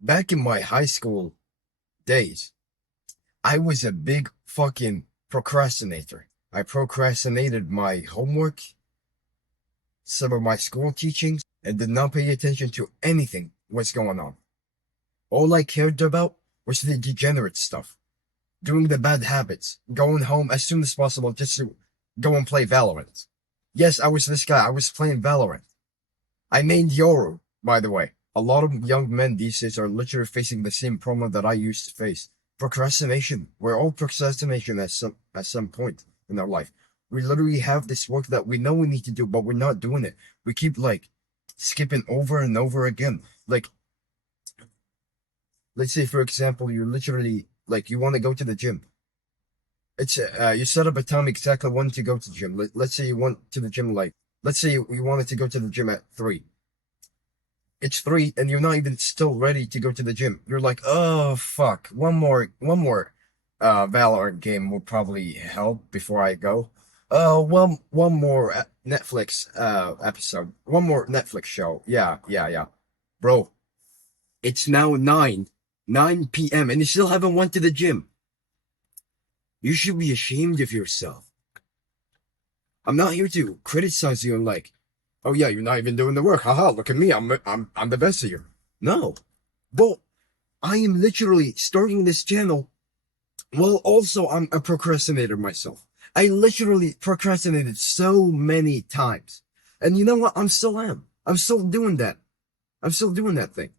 Back in my high school days, I was a big fucking procrastinator. I procrastinated my homework, some of my school teachings, and did not pay attention to anything was going on. All I cared about was the degenerate stuff, doing the bad habits, going home as soon as possible just to go and play Valorant. Yes, I was this guy. I was playing Valorant. I named Yoru, by the way. A lot of young men these days are literally facing the same problem that I used to face. Procrastination. We're all procrastination at some point in our life. We literally have this work that we know we need to do, but we're not doing it. We keep like skipping over and over again. Like, let's say for example, you're literally like you want to go to the gym. It's you set up a time exactly when to go to the gym. Let's say you want to the gym like let's say you wanted to go to the gym at 3. It's 3 and you're not even still ready to go to the gym. You're like, oh fuck, one more Valorant game will probably help before I go. One more Netflix episode. One more Netflix show. Yeah. Bro, it's now 9 p.m. and you still haven't went to the gym. You should be ashamed of yourself. I'm not here to criticize you and like, oh yeah, you're not even doing the work. Haha, look at me. I'm the best of you. No. But I am literally starting this channel while also I'm a procrastinator myself. I literally procrastinated so many times. And you know what? I'm still. I'm still doing that. I'm still doing that thing.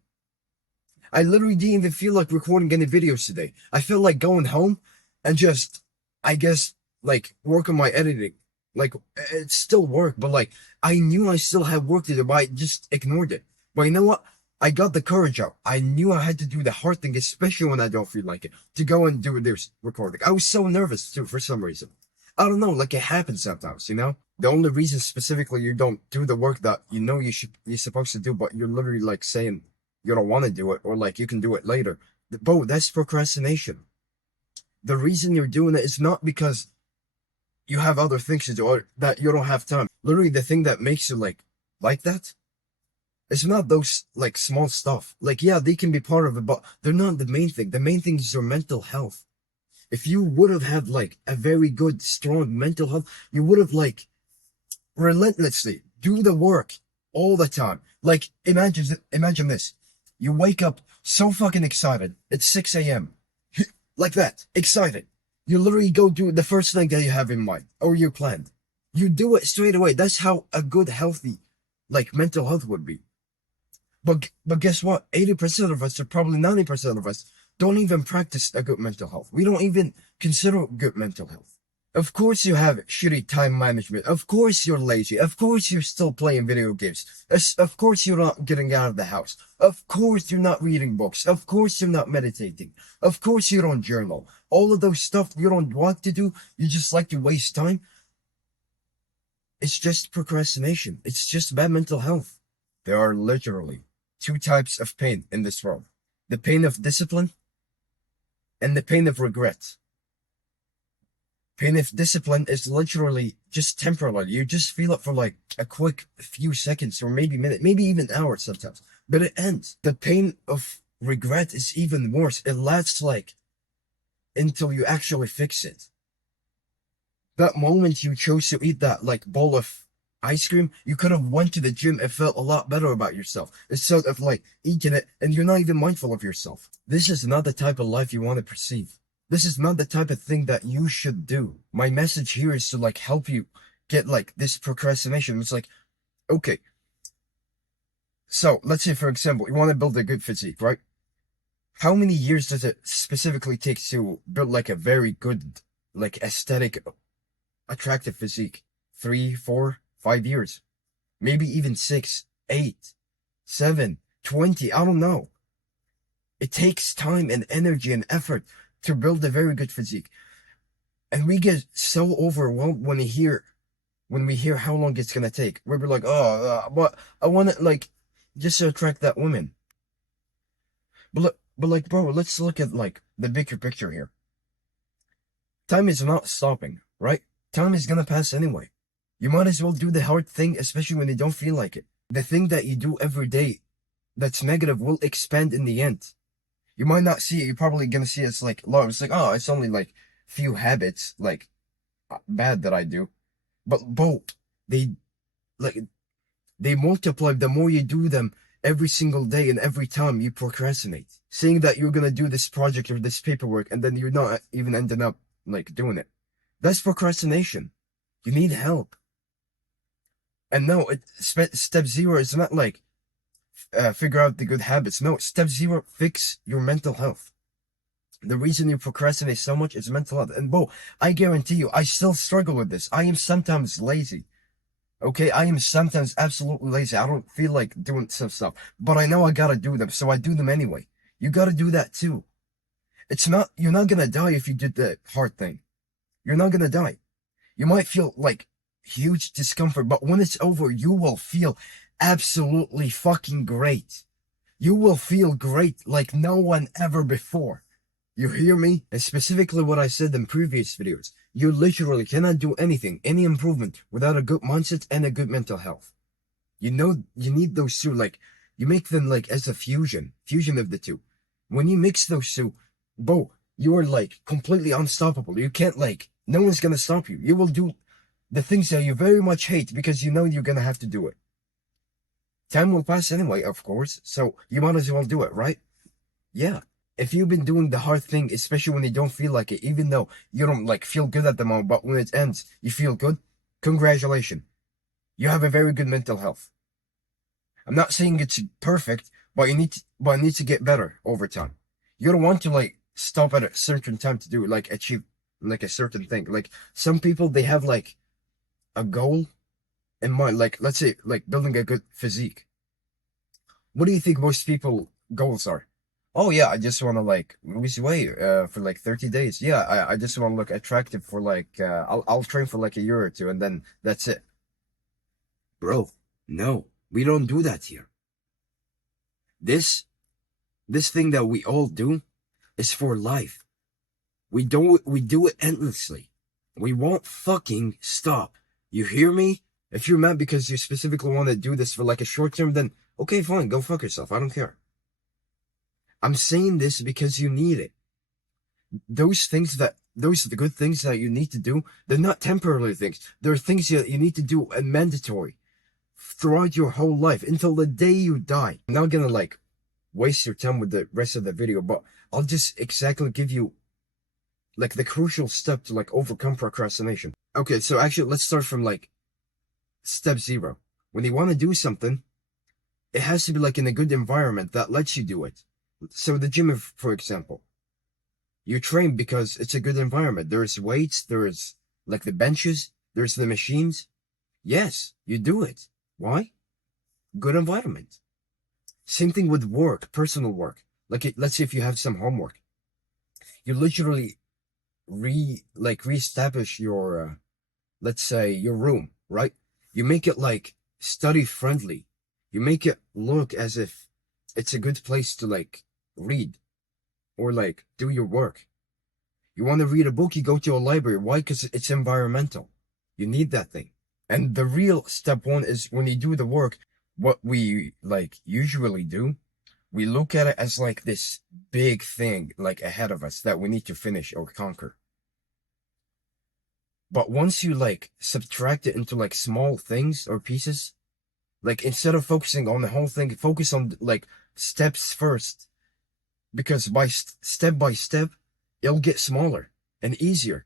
I literally didn't even feel like recording any videos today. I felt like going home and just, I guess, like work on my editing. Like it's still work, but like I knew I still had work to do, but I just ignored it. But you know what? I got the courage out. I knew I had to do the hard thing, especially when I don't feel like it, to go and do this recording. I was so nervous too for some reason. I don't know, like it happens sometimes, you know? The only reason specifically you don't do the work that you know you're supposed to do, but you're literally like saying you don't want to do it or like you can do it later. Bro, that's procrastination. The reason you're doing it is not because you have other things to do or that you don't have time. Literally the thing that makes you like that, it's not those like small stuff. Like yeah, they can be part of it, but they're not the main thing. The main thing is your mental health. If you would have had like a very good, strong mental health, you would have like relentlessly do the work all the time. Like imagine this. You wake up so fucking excited. It's 6 a.m. like that, excited. You literally go do the first thing that you have in mind or you planned. You do it straight away. That's how a good, healthy, like mental health would be. But guess what? 80% of us, or probably 90% of us, don't even practice a good mental health. We don't even consider good mental health. Of course you have shitty time management. Of course you're lazy. Of course you're still playing video games. Of course you're not getting out of the house. Of course you're not reading books. Of course you're not meditating. Of course you don't journal. All of those stuff you don't want to do, you just like to waste time. It's just procrastination. It's just bad mental health. There are literally 2 types of pain in this world. The pain of discipline and the pain of regret. Pain of discipline is literally just temporary. You just feel it for like a quick few seconds or maybe minute, maybe even hours sometimes. But it ends. The pain of regret is even worse. It lasts like until you actually fix it. That moment you chose to eat that like bowl of ice cream, you could have went to the gym and felt a lot better about yourself instead of like eating it and you're not even mindful of yourself. This is not the type of life you want to perceive. This is not the type of thing that you should do. My message here is to like help you get like this procrastination. It's like, okay. So let's say for example, you want to build a good physique, right? How many years does it specifically take to build like a very good, like aesthetic, attractive physique? 3, 4, 5 years. Maybe even 6, 8, 7, 20. I don't know. It takes time and energy and effort to build a very good physique. And we get so overwhelmed when we hear how long it's gonna take. We're like, oh, but I want to like just to attract that woman. But like, bro, let's look at like the bigger picture here. Time is not stopping, right? Time is gonna pass anyway. You might as well do the hard thing, especially when you don't feel like it. The thing that you do every day that's negative will expand in the end. You might not see it. You're probably gonna see it's like low. It's like, oh, it's only like few habits like bad that I do. But both they like they multiply the more you do them every single day and every time you procrastinate. Saying that you're gonna do this project or this paperwork and then you're not even ending up like doing it. That's procrastination. You need help. And no, step zero is not like figure out the good habits. No, step zero, fix your mental health. The reason you procrastinate so much is mental health. And Bo, I guarantee you, I still struggle with this. I am sometimes lazy. Okay, I am sometimes absolutely lazy. I don't feel like doing some stuff, but I know I gotta do them, so I do them anyway. You gotta do that too. You're not gonna die if you did the hard thing. You're not gonna die. You might feel like huge discomfort, but when it's over, you will feel absolutely fucking great. You will feel great like no one ever before. You hear me? And specifically what I said in previous videos. You literally cannot do anything, any improvement, without a good mindset and a good mental health. You know, you need those two, like, you make them like as a fusion of the two. When you mix those two, Bo, you are like completely unstoppable. You can't like, no one's gonna stop you. You will do the things that you very much hate because you know you're gonna have to do it. Time will pass anyway, of course, so you might as well do it, right? Yeah. If you've been doing the hard thing, especially when you don't feel like it, even though you don't like feel good at the moment, but when it ends, you feel good, congratulations. You have a very good mental health. I'm not saying it's perfect, but it needs to get better over time. You don't want to like stop at a certain time to do like achieve like a certain thing. Like some people, they have like a goal in mind, like let's say like building a good physique. What do you think most people goals are? Oh yeah, I just want to like lose weight for like 30 days. Yeah, I just want to look attractive for like I'll train for like a year or two and then that's it. Bro, no, we don't do that here. This thing that we all do is for life. We do it endlessly. We won't fucking stop. You hear me? If you're mad because you specifically want to do this for like a short term, then okay, fine, go fuck yourself. I don't care. I'm saying this because you need it. Those the good things that you need to do, they're not temporary things. They're things that you need to do and mandatory throughout your whole life until the day you die. I'm not gonna like waste your time with the rest of the video, but I'll just exactly give you like the crucial step to like overcome procrastination. Okay, so actually let's start from like step zero. When you want to do something, it has to be like in a good environment that lets you do it. So the gym, for example, you train because it's a good environment. There's weights, there's like the benches, there's the machines. Yes, you do it. Why? Good environment. Same thing with work, personal work. Like let's say if you have some homework, you literally reestablish your let's say your room, right? You make it like study friendly. You make it look as if it's a good place to like read or like do your work. You want to read a book, you go to a library. Why? Because it's environmental. You need that thing. And the real step one is when you do the work, what we like usually do, we look at it as like this big thing like ahead of us that we need to finish or conquer. But once you like subtract it into like small things or pieces, like instead of focusing on the whole thing, focus on like steps first. Because step by step, it'll get smaller and easier.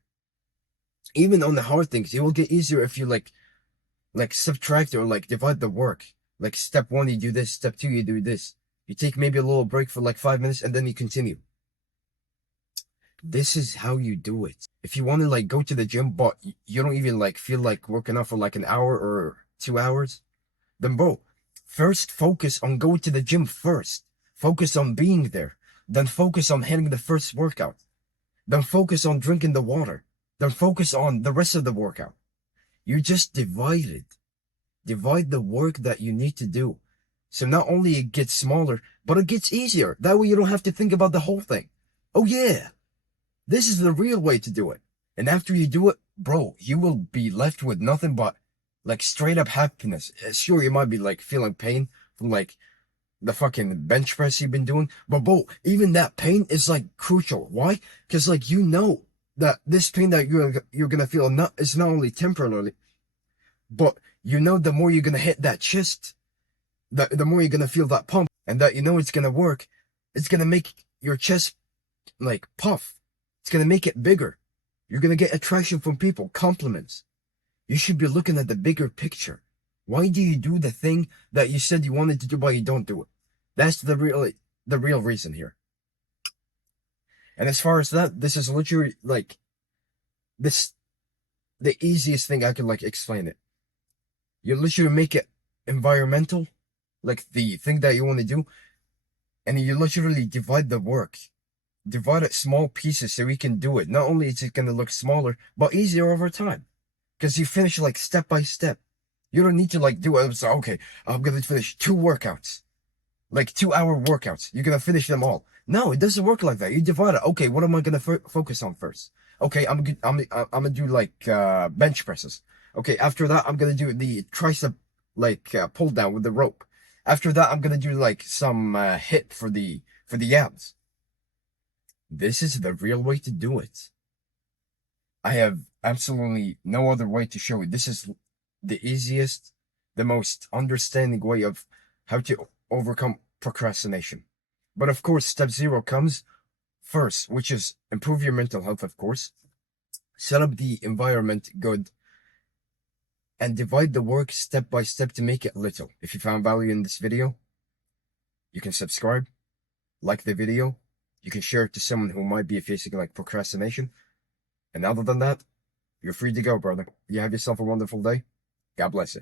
Even on the hard things, it will get easier if you like subtract or like divide the work. Like step one, you do this. Step two, you do this. You take maybe a little break for like 5 minutes and then you continue. This is how you do it. If you want to like go to the gym, but you don't even like feel like working out for like an hour or 2 hours, then bro, first focus on going to the gym first. Focus on being there. Then focus on hitting the first workout. Then focus on drinking the water. Then focus on the rest of the workout. You just divide it. Divide the work that you need to do. So not only it gets smaller, but it gets easier. That way you don't have to think about the whole thing. Oh yeah, this is the real way to do it. And after you do it, bro, you will be left with nothing but like straight up happiness. Sure, you might be like feeling pain from like the fucking bench press you've been doing. But bro, even that pain is like crucial. Why? Because like you know that this pain that you're gonna feel is not only temporarily, but you know the more you're gonna hit that chest, the more you're gonna feel that pump, and that you know it's gonna work. It's gonna make your chest like puff. It's gonna make it bigger. You're gonna get attraction from people, compliments. You should be looking at the bigger picture. Why do you do the thing that you said you wanted to do, but you don't do it? That's the real reason here. And as far as that, this is literally like the easiest thing I can like explain it. You literally make it environmental, like the thing that you want to do, and you literally divide the work. Divide it small pieces so you can do it. Not only is it going to look smaller, but easier over time. Because you finish like step by step. You don't need to like do it. So, okay, I'm going to finish 2 workouts. Like 2-hour workouts. You're going to finish them all. No, it doesn't work like that. You divide it. Okay, what am I going to focus on first? Okay, I'm going to do like bench presses. Okay, after that, I'm going to do the tricep like pull down with the rope. After that, I'm going to do like some hit for the abs. This is the real way to do it. I have absolutely no other way to show it. This is the easiest, the most understanding way of how to overcome procrastination. But of course, step 0 comes first, which is improve your mental health, of course. Set up the environment good and divide the work step by step to make it little. If you found value in this video, you can subscribe, like the video. You can share it to someone who might be facing like procrastination. And other than that, you're free to go, brother. You have yourself a wonderful day. God bless you.